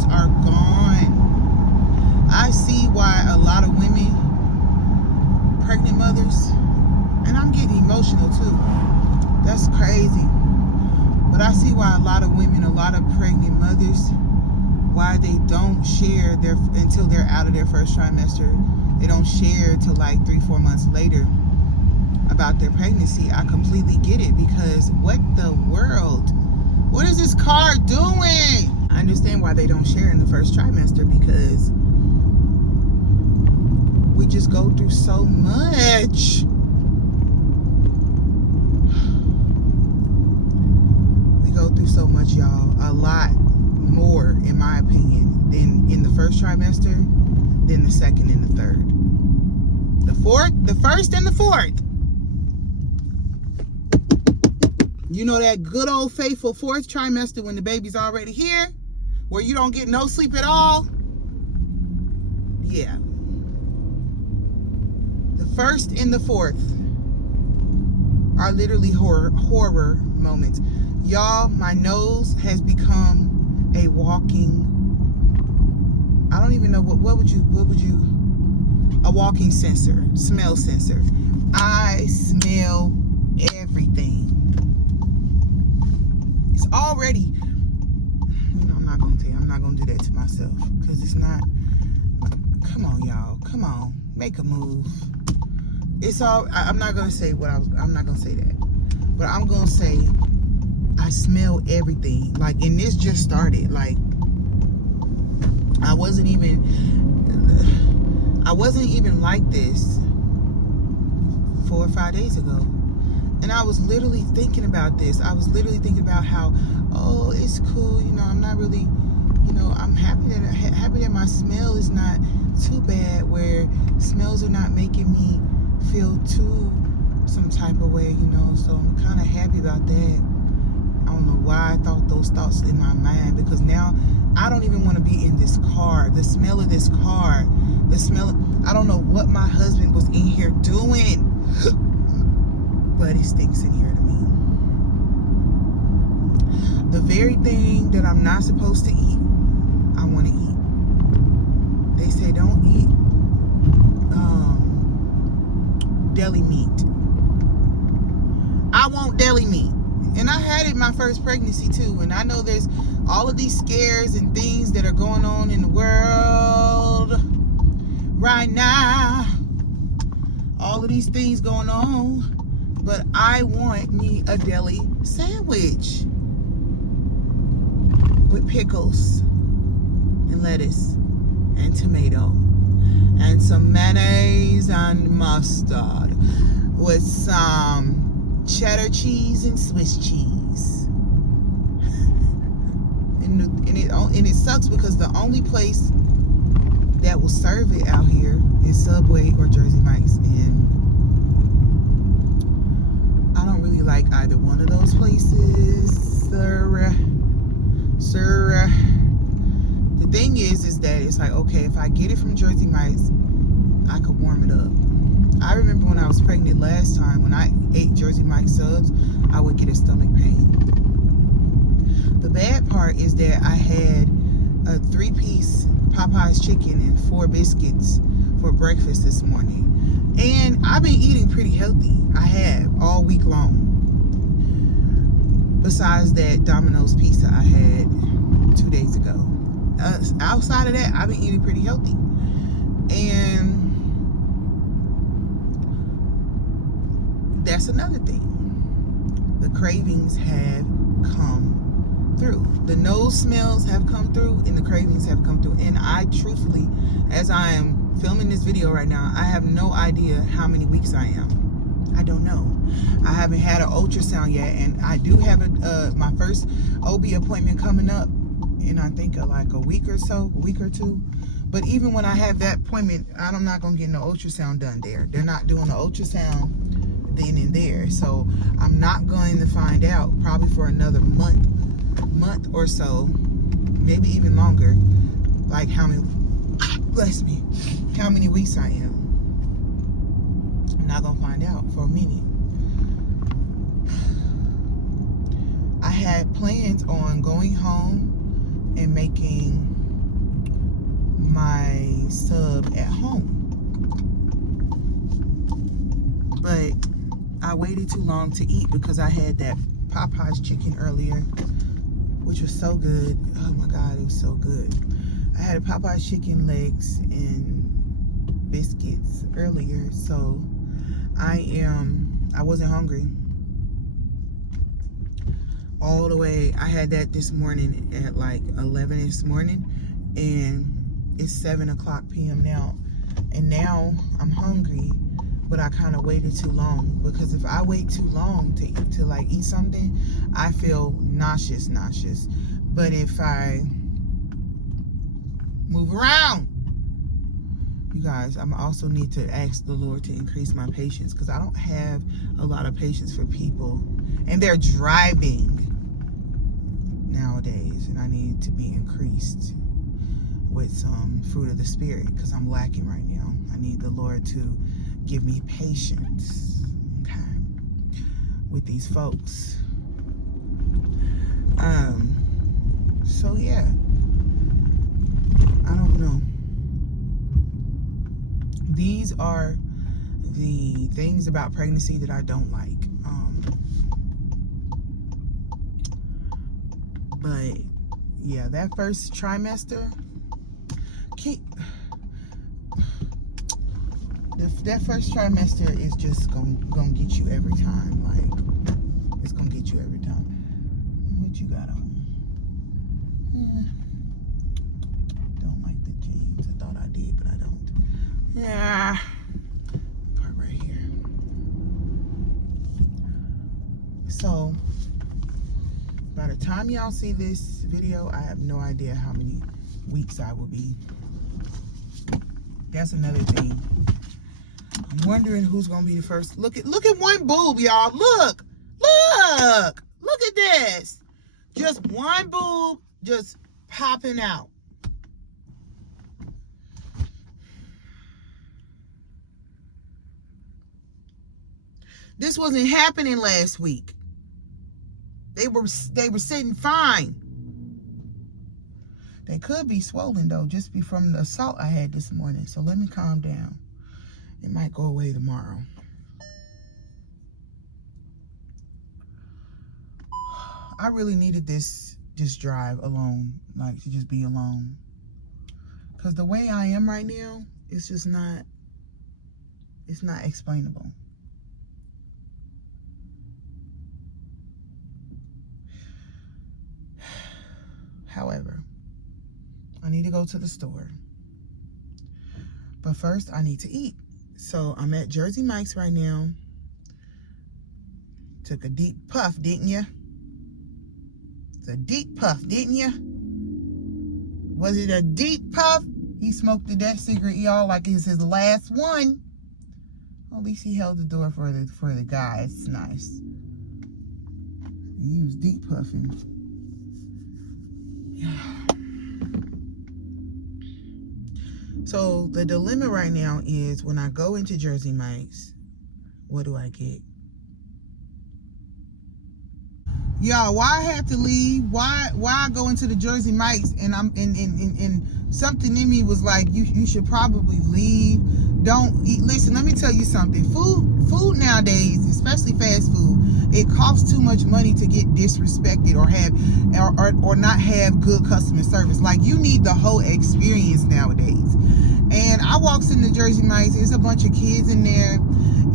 hormones are gone. I see why a lot of women, pregnant mothers, and I'm getting emotional too. That's crazy. But I see why a lot of women, a lot of pregnant mothers, why they don't share their until they're out of their first trimester. They don't share till like 3-4 months later about their pregnancy. I completely get it, because what the world? What is this car doing? I understand why they don't share in the first trimester, because we just go through so much. We go through so much, y'all. A lot more, in my opinion, than in the first trimester, than the second and the third. The first and the fourth. You know that good old faithful fourth trimester when the baby's already here, where you don't get no sleep at all? Yeah. The first and the fourth are literally horror moments. Y'all, my nose has become a walking, I don't even know what would you, a walking sensor, smell sensor. I smell everything. It's already, you know, I'm not gonna do that to myself, because it's not. Come on, y'all, come on, make a move. It's all. I'm not gonna say I'm not gonna say that, but I'm gonna say I smell everything. Like, and this just started. Like, I wasn't even like this 4 or 5 days ago. And I was literally thinking about this. I was literally thinking about how, oh, it's cool. You know, I'm not really, you know, I'm happy that my smell is not too bad, where smells are not making me feel too some type of way, you know. So I'm kind of happy about that. I don't know why I thought those thoughts in my mind, because now I don't even want to be in this car. The smell of this car, the smell, I don't know what my husband was in here doing. But it stinks in here to me. The very thing that I'm not supposed to eat, I want to eat. They say don't eat deli meat. I want deli meat. And I had it my first pregnancy too. And I know there's all of these scares and things that are going on in the world right now. All of these things going on. But I want me a deli sandwich with pickles and lettuce and tomato and some mayonnaise and mustard with some cheddar cheese and Swiss cheese. And it sucks, because the only place that will serve it out here is Subway or Jersey Mike's, and I don't really like either one of those places, sir. The thing is that it's like, okay, if I get it from Jersey Mike's, I could warm it up. I remember when I was pregnant last time, when I ate Jersey Mike's subs, I would get a stomach pain. The bad part is that I had a 3-piece Popeye's chicken and 4 biscuits for breakfast this morning. And I've been eating pretty healthy. I have, all week long. Besides that Domino's pizza I had 2 days ago. Outside of that, I've been eating pretty healthy. And that's another thing. The cravings have come through. The nose smells have come through, and the cravings have come through. And I truthfully, as I am filming this video right now, I have no idea how many weeks I am. I don't know. I haven't had an ultrasound yet, and I do have my first OB appointment coming up in, I think, like a week or so, a week or two. But even when I have that appointment, I'm not gonna get no ultrasound done there. They're not doing the ultrasound then and there, so I'm not going to find out probably for another month or so, maybe even longer, like how many, bless me, how many weeks I am. I'm not gonna find out for a minute. I had plans on going home and making my sub at home. But I waited too long to eat because I had that Popeye's chicken earlier, which was so good. Oh my God, it was so good. I had a Popeye's chicken legs and biscuits earlier, so I wasn't hungry all the way. I had that this morning at like 11 this morning, and it's 7 o'clock p.m. now, and now I'm hungry, but I kind of waited too long, because if I wait too long to like eat something, I feel nauseous. But if I move around, you guys, I also need to ask the Lord to increase my patience, because I don't have a lot of patience for people, and they're driving nowadays, and I need to be increased with some fruit of the Spirit, because I'm lacking right now. I need the Lord to give me patience, okay, with these folks. So yeah, I don't know. These are the things about pregnancy that I don't like. But yeah, that first trimester, that first trimester is just gonna get you every time. Like, it's gonna get you every time. What you got on? Don't like the jeans. I thought I did, but I don't. Yeah, part right here. So by the time y'all see this video, I have no idea how many weeks I will be. That's another thing. I'm wondering who's gonna be the first. Look at one boob, y'all. Look at this. Just one boob just popping out. This wasn't happening last week. They were sitting fine. They could be swollen though, just be from the assault I had this morning. So let me calm down. It might go away tomorrow. I really needed this drive alone, like to just be alone. Because the way I am right now, it's just not, it's not explainable. However, I need to go to the store. But first, I need to eat. So I'm at Jersey Mike's right now. Took a deep puff, didn't you? It's a deep puff, didn't you? Was it a deep puff? He smoked that cigarette, y'all, like it's his last one. Well, at least he held the door for the guy. It's nice. He was deep puffing. So the dilemma right now is, when I go into Jersey Mike's, what do I get? Y'all, why I have to leave? Why I go into the Jersey Mike's and I'm in something in me was like, you should probably leave. Don't eat. Listen, let me tell you something. Food nowadays, especially fast food, it costs too much money to get disrespected or not have good customer service. Like, you need the whole experience nowadays. And I walks into Jersey Mike's, there's a bunch of kids in there,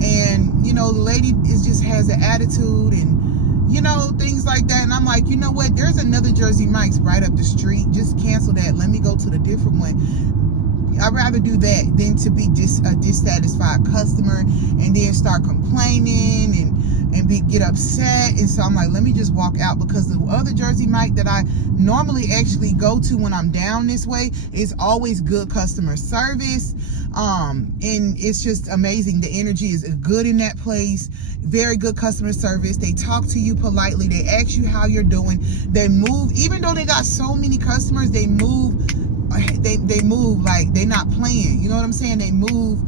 and you know, the lady just has an attitude and you know, things like that. And I'm like, you know what, there's another Jersey Mike's right up the street. Just cancel that. Let me go to the different one. I'd rather do that than to be a dissatisfied customer and then start complaining and get upset. And so I'm like, let me just walk out, because the other Jersey Mike that I normally actually go to when I'm down this way is always good customer service. And it's just amazing. The energy is good in that place. Very good customer service. They talk to you politely. They ask you how you're doing. They move, even though they got so many customers, they move like they're not playing. You know what I'm saying? They move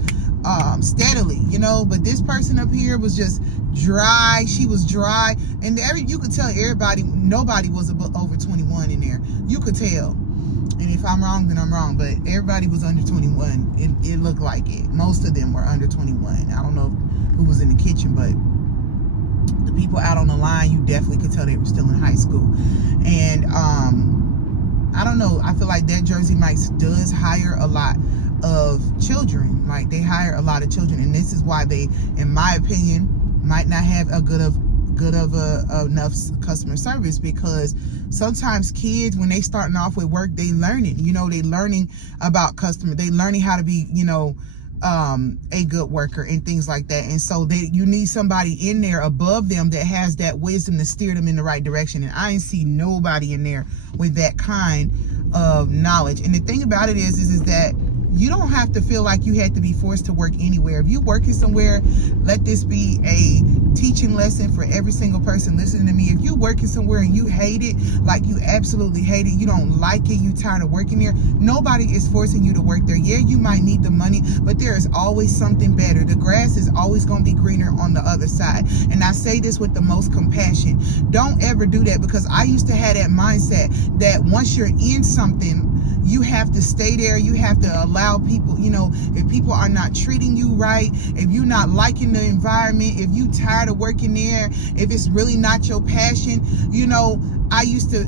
steadily, you know. But this person up here was just dry. She was dry, and you could tell nobody was over 21 in there. You could tell. And if I'm wrong, then I'm wrong. But everybody was under 21. It looked like it. Most of them were under 21. I don't know who was in the kitchen, but the people out on the line, you definitely could tell they were still in high school. And I don't know. I feel like that Jersey Mike's does hire a lot of children. Like, they hire a lot of children, and this is why they, in my opinion, might not have a good of enough customer service, because sometimes kids, when they starting off with work, they learning, they learning about customer, they learning how to be, a good worker and things like that. And so you need somebody in there above them that has that wisdom to steer them in the right direction. And I ain't see nobody in there with that kind of knowledge. And the thing about it is that you don't have to feel like you had to be forced to work anywhere. If you're working somewhere, let this be a teaching lesson for every single person listening to me. If you're working somewhere and you hate it, like you absolutely hate it, you don't like it, you tired of working there, nobody is forcing you to work there. Yeah, you might need the money, but there is always something better. The grass is always going to be greener on the other side. And I say this with the most compassion. Don't ever do that, because I used to have that mindset that once you're in something, you have to stay there. You have to allow people, if people are not treating you right, if you're not liking the environment, if you tired of working there, if it's really not your passion, I used to,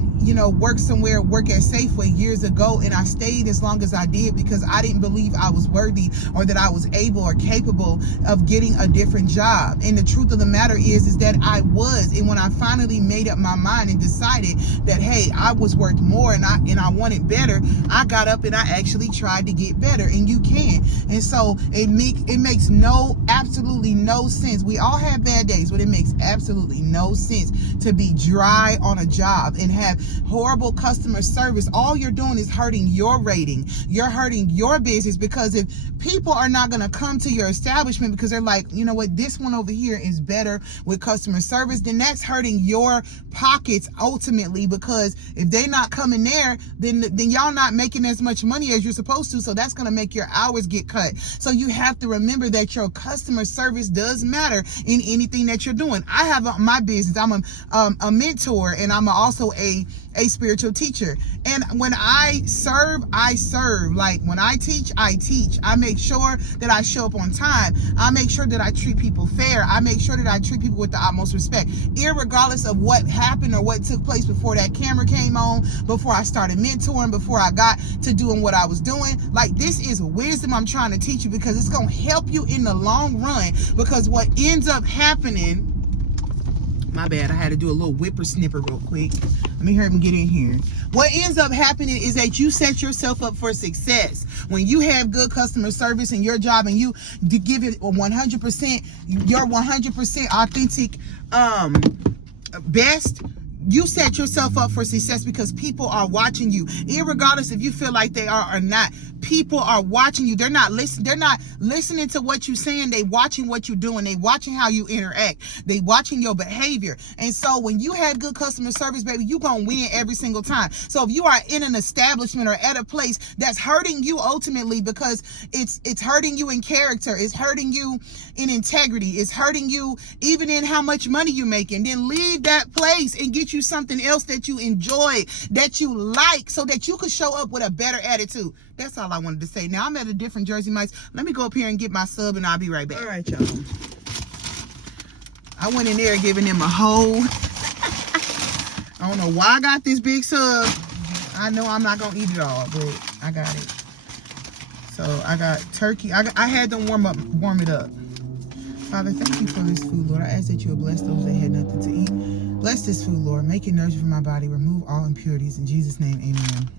work at Safeway years ago, and I stayed as long as I did because I didn't believe I was worthy or that I was able or capable of getting a different job. And the truth of the matter is that I was. And when I finally made up my mind and decided that, hey, I was worth more and I wanted better, I got up and I actually tried to get better. And you can. And so it makes absolutely no sense. We all have bad days, but it makes absolutely no sense to be dry on a job and have horrible customer service. All you're doing is hurting your rating. You're hurting your business, because if people are not going to come to your establishment because they're like, you know what, this one over here is better with customer service, then that's hurting your pockets ultimately, because if they're not coming there, then y'all not making as much money as you're supposed to. So that's going to make your hours get cut. So you have to remember that your customer service does matter in anything that you're doing. I have my business. I'm a mentor, and I'm also a spiritual teacher. And when I serve, I serve. Like, when I teach, I teach. I make sure that I show up on time. I make sure that I treat people fair. I make sure that I treat people with the utmost respect, irregardless of what happened or what took place before that camera came on, before I started mentoring, before I got to doing what I was doing. Like, this is wisdom I'm trying to teach you, because it's going to help you in the long run. Because what ends up happening, my bad, I had to do a little whippersnipper real quick. Let me hurry up and get in here. What ends up happening is that you set yourself up for success. When you have good customer service in your job and you give it 100%, your 100% authentic best, you set yourself up for success, because people are watching you, irregardless if you feel like they are or not. People are watching you. They're not listening to what you're saying. They watching what you're doing. They watching how you interact. They watching your behavior. And so when you have good customer service, baby, you gonna win every single time. So if you are in an establishment or at a place that's hurting you ultimately, because it's hurting you in character, it's hurting you in integrity, it's hurting you even in how much money you're making, then leave that place and get you something else that you enjoy, that you like, so that you could show up with a better attitude. That's all I wanted to say. Now, I'm at a different Jersey Mike's. Let me go up here and get my sub, and I'll be right back. All right, y'all. I went in there giving them a whole... I don't know why I got this big sub. I know I'm not going to eat it all, but I got it. So, I got turkey. I had them warm it up. Father, thank you for this food, Lord. I ask that you will bless those that had nothing to eat. Bless this food, Lord. Make it nourishing for my body. Remove all impurities. In Jesus' name, amen.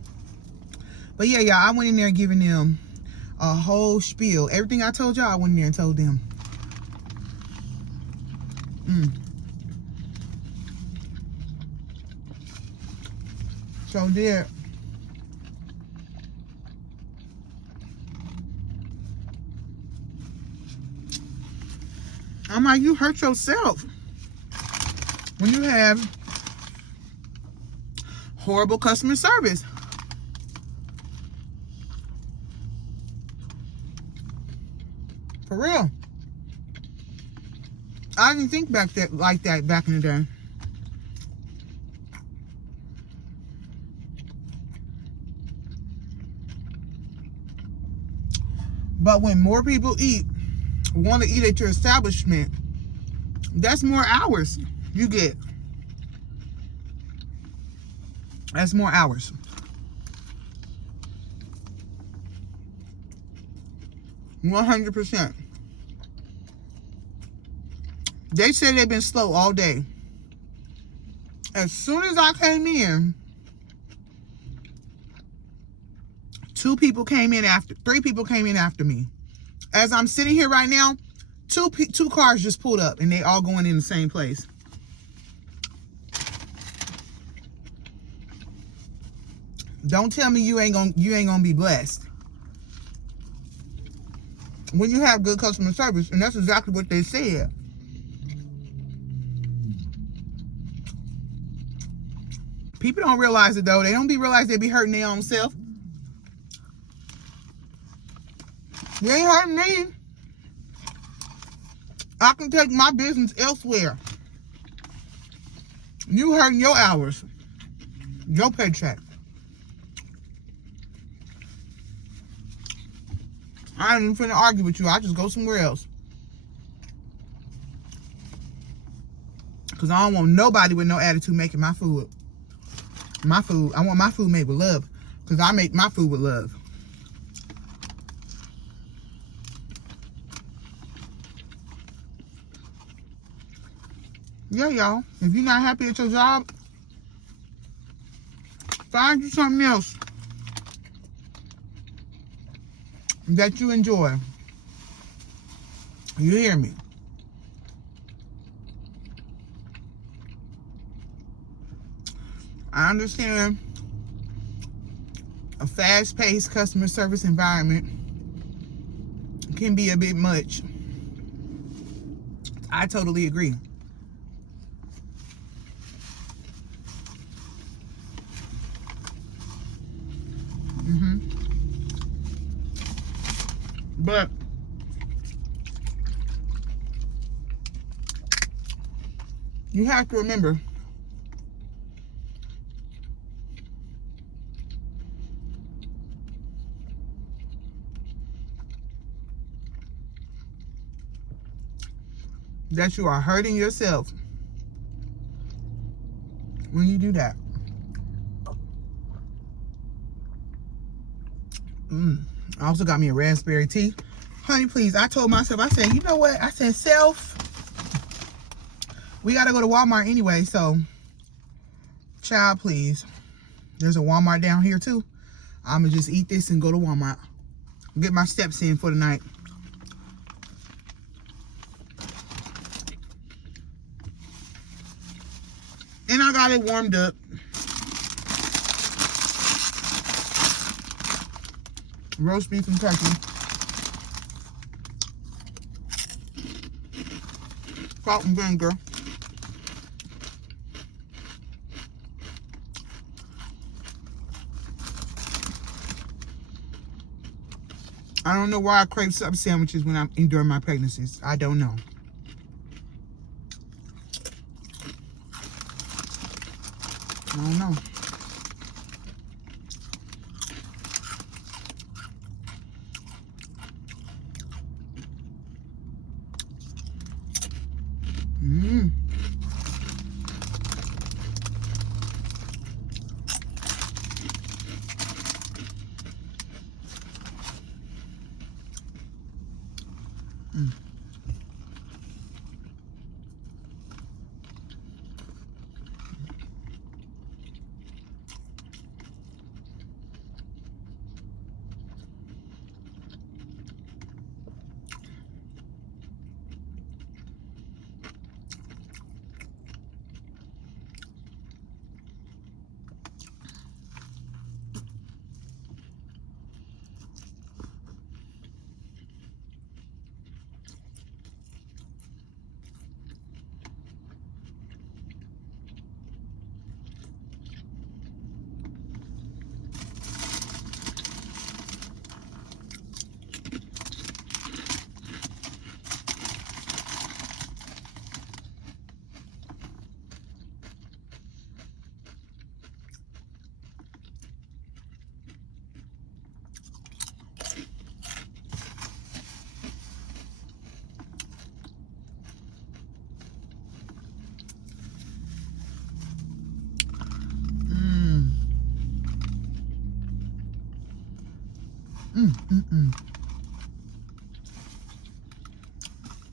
But yeah, y'all, I went in there giving them a whole spiel. Everything I told y'all, I went in there and told them. So there. I'm like, you hurt yourself when you have horrible customer service. For real. I didn't think like that back in the day. But when more people want to eat at your establishment, that's more hours you get. That's more hours. $100%. They said they've been slow all day. As soon as I came in, 3 people came in after me. As I'm sitting here right now, two cars just pulled up and they all going in the same place. Don't tell me you ain't gonna be blessed when you have good customer service, and that's exactly what they said. People don't realize it though. They don't realize they be hurting their own self. You ain't hurting me. I can take my business elsewhere. You hurting your hours, your paycheck. I ain't even finna argue with you. I just go somewhere else. Because I don't want nobody with no attitude making my food. I want my food made with love. Because I make my food with love. Yeah, y'all. If you're not happy at your job, find you something else that you enjoy. You hear me? I understand a fast-paced customer service environment can be a bit much. I totally agree. But you have to remember, that you are hurting yourself when you do that. I also got me a raspberry tea. Honey, please, I told myself, I said, you know what? I said, self, we got to go to Walmart anyway, so, child, please. There's a Walmart down here, too. I'm going to just eat this and go to Walmart. Get my steps in for the night. And I got it warmed up. Roast beef and turkey. Salt and vinegar. I don't know why I crave sub sandwiches when I'm during my pregnancies. I don't know. I don't know.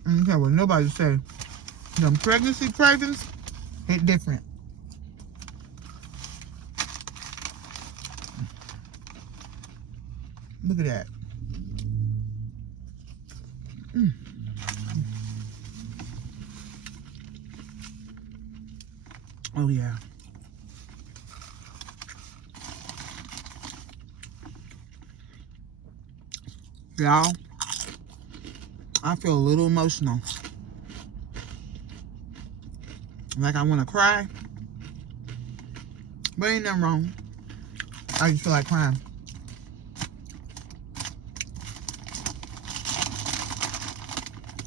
I don't care what nobody say. Them pregnancy cravings, hit different. Look at that. Oh yeah. Y'all, I feel a little emotional. Like I want to cry. But ain't nothing wrong. I just feel like crying.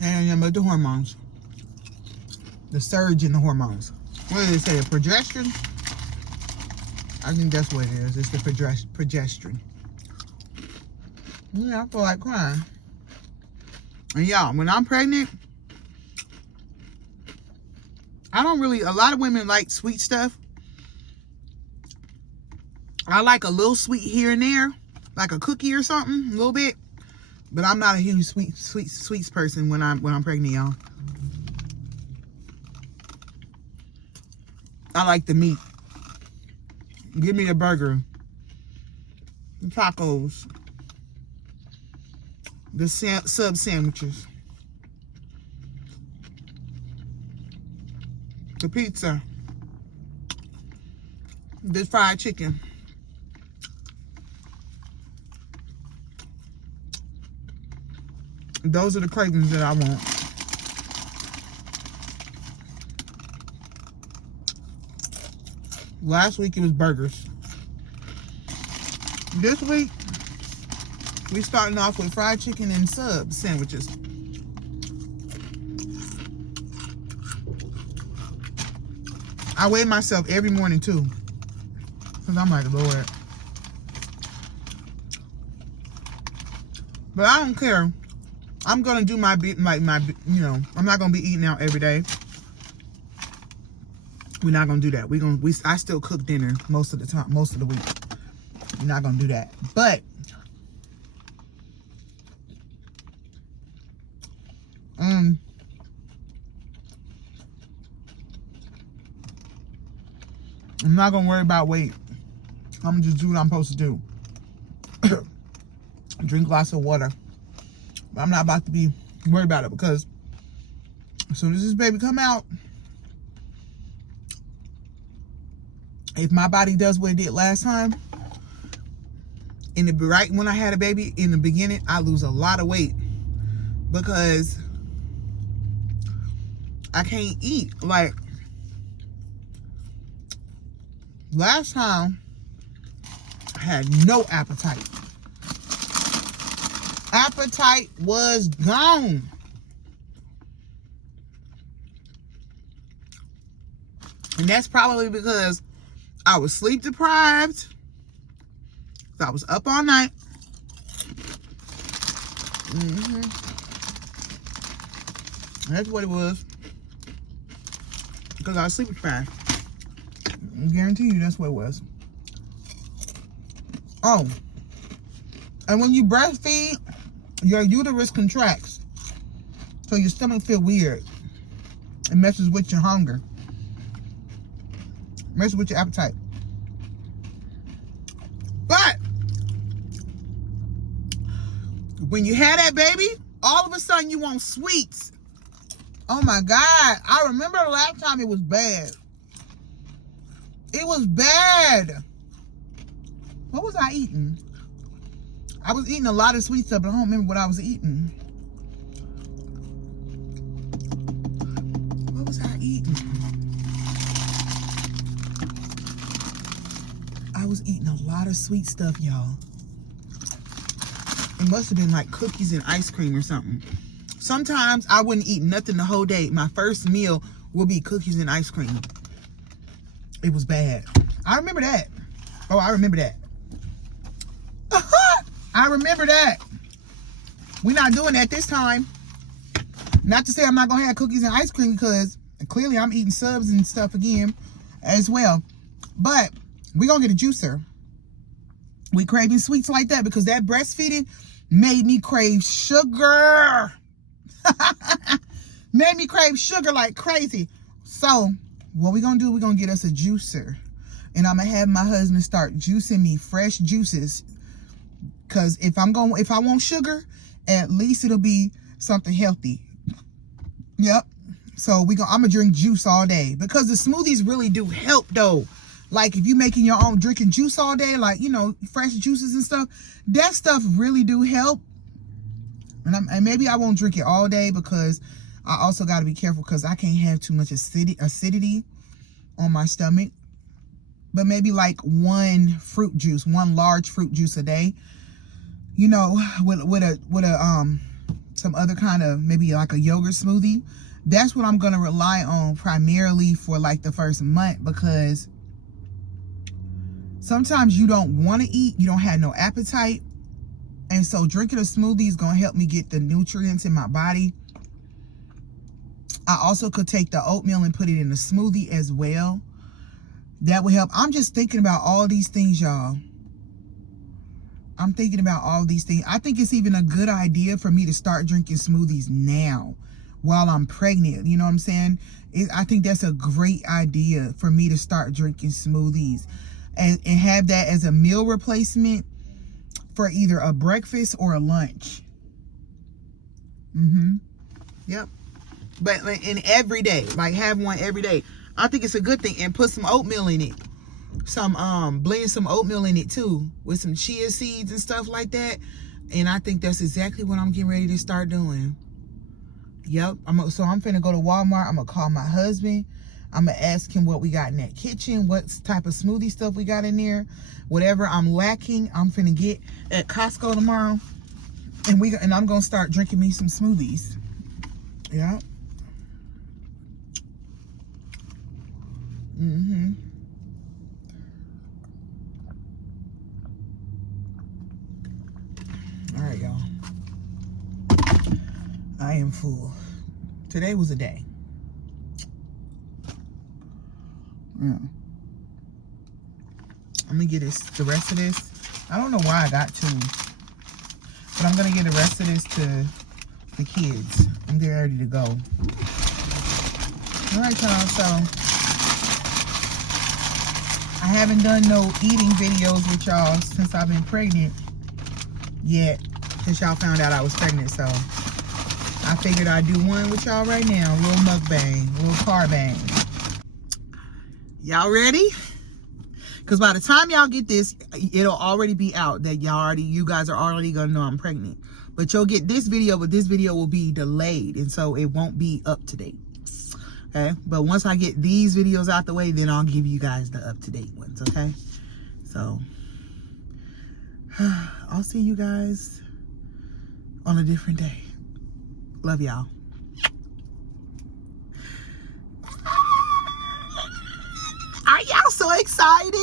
And yeah, but the hormones. The surge in the hormones. What did they say? Progesterone? I think that's what it is. It's the progesterone. Yeah, I feel like crying. And y'all, when I'm pregnant, I don't really, a lot of women like sweet stuff. I like a little sweet here and there, like a cookie or something, a little bit. But I'm not a huge sweets person when I'm pregnant, y'all. I like the meat. Give me a burger, the tacos, the sub sandwiches, the pizza, the fried chicken. Those are the cravings that I want. Last week it was burgers. This week we starting off with fried chicken and sub sandwiches. I weigh myself every morning too, cause I'm like, Lord. But I don't care. I'm gonna do my I'm not gonna be eating out every day. We're not gonna do that. I still cook dinner most of the time, most of the week. We're not gonna do that. But I'm not gonna worry about weight. I'm gonna just do what I'm supposed to do. Drink lots of water. But I'm not about to be worried about it, because as soon as this baby come out, if my body does what it did last time, right when I had a baby in the beginning, I lose a lot of weight because I can't eat. Like last time, I had no appetite. Appetite was gone. And that's probably because I was sleep deprived. So I was up all night. That's what it was. Because I was sleep deprived. I guarantee you that's what it was. Oh. And when you breastfeed, your uterus contracts. So your stomach feel weird. It messes with your hunger. Messes with your appetite. But when you had that baby, all of a sudden you want sweets. Oh my God. I remember the last time it was bad. It was bad. What was I eating? I was eating a lot of sweet stuff, but I don't remember what I was eating. What was I eating? I was eating a lot of sweet stuff, y'all. It must have been like cookies and ice cream or something. Sometimes I wouldn't eat nothing the whole day. My first meal would be cookies and ice cream. It was bad. I remember that. Oh, I remember that. I remember that. We're not doing that this time. Not to say I'm not going to have cookies and ice cream, because clearly I'm eating subs and stuff again as well. But we're going to get a juicer. We craving sweets like that because that breastfeeding made me crave sugar. Made me crave sugar like crazy. So what we gonna do, we're gonna get us a juicer. And I'm gonna have my husband start juicing me fresh juices. Cause if I want sugar, at least it'll be something healthy. Yep. So I'm gonna drink juice all day because the smoothies really do help though. Like if you making your own, drinking juice all day, like, you know, fresh juices and stuff, that stuff really do help. And maybe I won't drink it all day because I also got to be careful because I can't have too much acidity on my stomach. But maybe like one large fruit juice a day, you know, with some other kind of, maybe like a yogurt smoothie. That's what I'm going to rely on primarily for like the first month, because sometimes you don't want to eat, you don't have no appetite. And so drinking a smoothie is going to help me get the nutrients in my body. I also could take the oatmeal and put it in a smoothie as well. That would help. I'm just thinking about all these things, y'all. I'm thinking about all these things. I think it's even a good idea for me to start drinking smoothies now while I'm pregnant. You know what I'm saying? I think that's a great idea for me to start drinking smoothies and have that as a meal replacement for either a breakfast or a lunch. Yep. But in every day, like have one every day. I think it's a good thing. And put some oatmeal in it. Blend some oatmeal in it too, with some chia seeds and stuff like that. And I think that's exactly what I'm getting ready to start doing. Yep. So I'm finna go to Walmart. I'm gonna call my husband. I'm gonna ask him what we got in that kitchen, what type of smoothie stuff we got in there. Whatever I'm lacking, I'm finna get at Costco tomorrow. And I'm gonna start drinking me some smoothies. Yeah. All right, y'all. I am full. Today was a day. Yeah. I'm gonna get the rest of this. I don't know why I got two, but I'm gonna get the rest of this to the kids. I'm getting ready to go. All right, y'all. So I haven't done no eating videos with y'all since I've been pregnant yet, since y'all found out I was pregnant. So I figured I'd do one with y'all right now. A little mukbang, a little car bang. Y'all ready? Because by the time y'all get this, it'll already be out that you guys are already gonna know I'm pregnant. But you'll get this video, but this video will be delayed, and so it won't be up to date. Okay? But once I get these videos out the way, then I'll give you guys the up-to-date ones, okay? So I'll see you guys on a different day. Love y'all. Are y'all so excited?